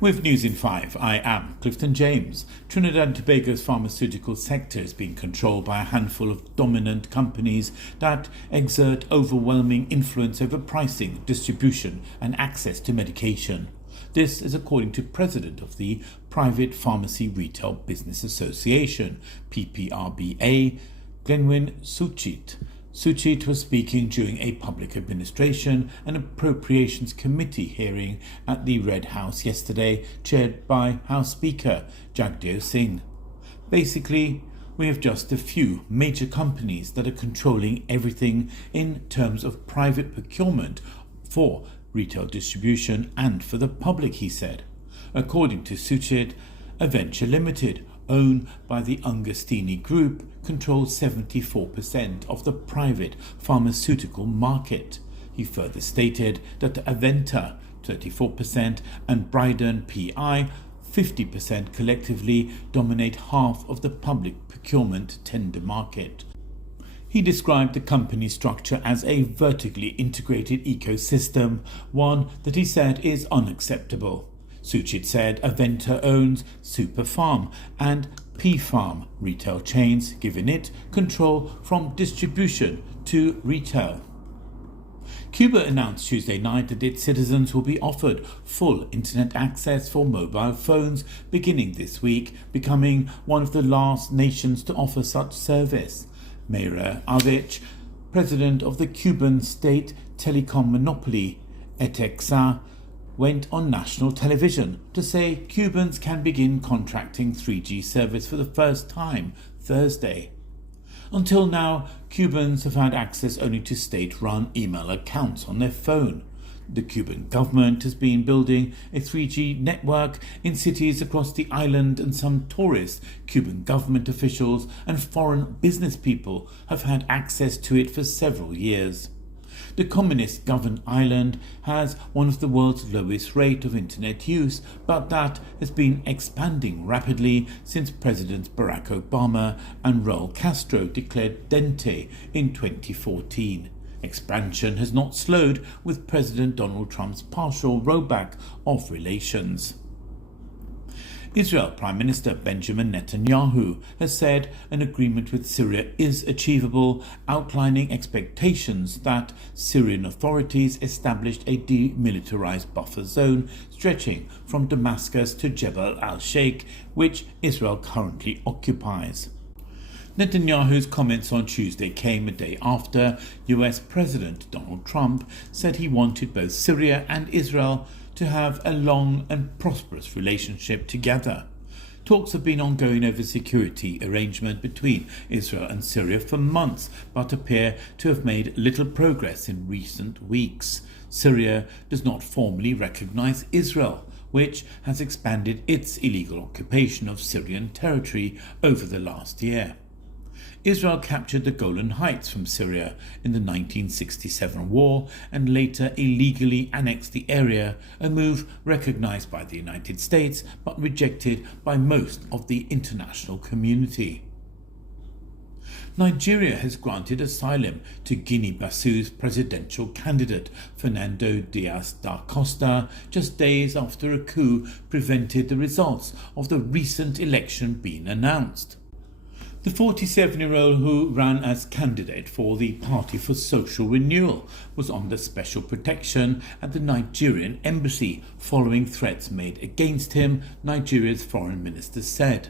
With News in 5, I am Clifton James. Trinidad and Tobago's pharmaceutical sector is being controlled by a handful of dominant companies that exert overwhelming influence over pricing, distribution and access to medication. This is according to President of the Private Pharmacy Retail Business Association, PPRBA, Glenwyn Suchit. Suchit was speaking during a Public Administration and Appropriations Committee hearing at the Red House yesterday, chaired by House Speaker Jagdeo Singh. Basically, we have just a few major companies that are controlling everything in terms of private procurement for retail distribution and for the public, he said. According to Suchit, Aventure Limited, owned by the Ungastini Group, controls 74% of the private pharmaceutical market. He further stated that Aventa, 34%, and Bryden PI, 50% collectively dominate half of the public procurement tender market. He described the company structure as a vertically integrated ecosystem, one that he said is unacceptable. Suchit said Aventa owns Superfarm and P-Farm retail chains, giving it control from distribution to retail. Cuba announced Tuesday night that its citizens will be offered full internet access for mobile phones beginning this week, becoming one of the last nations to offer such service. Mayra Avich, president of the Cuban state telecom monopoly ETEXA, went on national television to say Cubans can begin contracting 3G service for the first time Thursday. Until now, Cubans have had access only to state-run email accounts on their phone. The Cuban government has been building a 3G network in cities across the island, and some tourists, Cuban government officials and foreign business people have had access to it for several years. The communist-governed island has one of the world's lowest rate of internet use, but that has been expanding rapidly since Presidents Barack Obama and Raul Castro declared Dente in 2014. Expansion has not slowed with President Donald Trump's partial rollback of relations. Israel Prime Minister Benjamin Netanyahu has said an agreement with Syria is achievable, outlining expectations that Syrian authorities established a demilitarized buffer zone stretching from Damascus to Jebel al-Sheikh, which Israel currently occupies. Netanyahu's comments on Tuesday came a day after US President Donald Trump said he wanted both Syria and Israel to have a long and prosperous relationship together. Talks have been ongoing over security arrangement between Israel and Syria for months, but appear to have made little progress in recent weeks. Syria does not formally recognize Israel, which has expanded its illegal occupation of Syrian territory over the last year. Israel captured the Golan Heights from Syria in the 1967 war and later illegally annexed the area, a move recognized by the United States but rejected by most of the international community. Nigeria has granted asylum to Guinea-Bissau's presidential candidate Fernando Diaz da Costa just days after a coup prevented the results of the recent election being announced. The 47-year-old who ran as candidate for the Party for Social Renewal was under special protection at the Nigerian embassy following threats made against him, Nigeria's foreign minister said.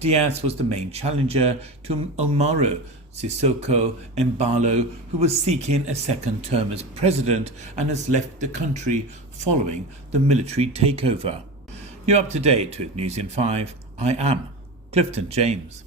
Diaz was the main challenger to Umaru Sissoco Embalo, who was seeking a second term as president and has left the country following the military takeover. You're up to date with News in 5. I am Clifton James.